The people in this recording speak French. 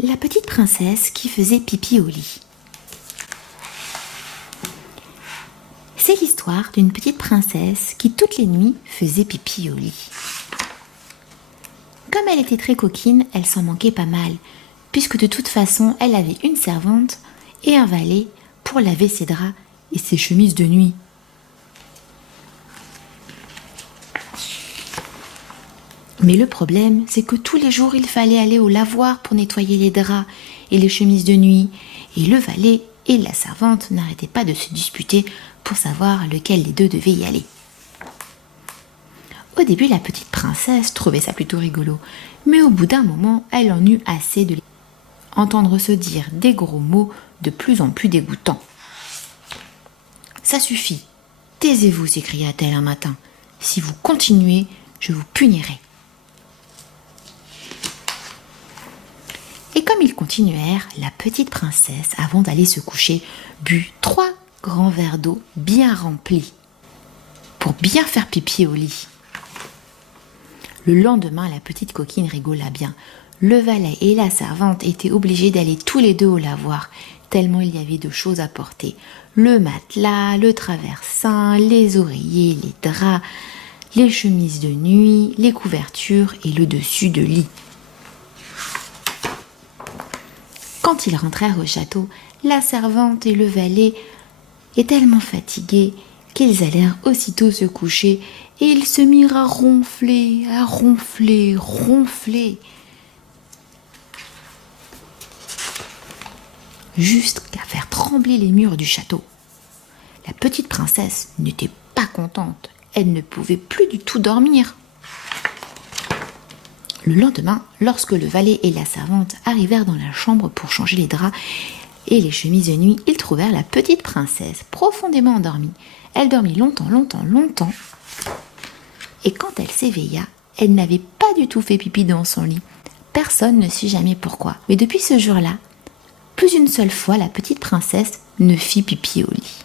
La petite princesse qui faisait pipi au lit. C'est l'histoire d'une petite princesse qui toutes les nuits faisait pipi au lit. Comme elle était très coquine, elle s'en manquait pas mal, puisque de toute façon elle avait une servante et un valet pour laver ses draps et ses chemises de nuit. Mais le problème, c'est que tous les jours, il fallait aller au lavoir pour nettoyer les draps et les chemises de nuit. Et le valet et la servante n'arrêtaient pas de se disputer pour savoir lequel des deux devait y aller. Au début, la petite princesse trouvait ça plutôt rigolo. Mais au bout d'un moment, elle en eut assez de entendre se dire des gros mots de plus en plus dégoûtants. « Ça suffit, taisez-vous » s'écria-t-elle un matin. « Si vous continuez, je vous punirai. » Et comme ils continuèrent, la petite princesse, avant d'aller se coucher, but 3 grands verres d'eau bien remplis pour bien faire pipi au lit. Le lendemain, la petite coquine rigola bien. Le valet et la servante étaient obligés d'aller tous les deux au lavoir, tellement il y avait de choses à porter. Le matelas, le traversin, les oreillers, les draps, les chemises de nuit, les couvertures et le dessus de lit. Quand ils rentrèrent au château, la servante et le valet étaient tellement fatigués qu'ils allèrent aussitôt se coucher et ils se mirent à ronfler, jusqu'à faire trembler les murs du château. La petite princesse n'était pas contente, elle ne pouvait plus du tout dormir. Le lendemain, lorsque le valet et la servante arrivèrent dans la chambre pour changer les draps et les chemises de nuit, ils trouvèrent la petite princesse profondément endormie. Elle dormit longtemps. Et quand elle s'éveilla, elle n'avait pas du tout fait pipi dans son lit. Personne ne sut jamais pourquoi. Mais depuis ce jour-là, plus une seule fois, la petite princesse ne fit pipi au lit.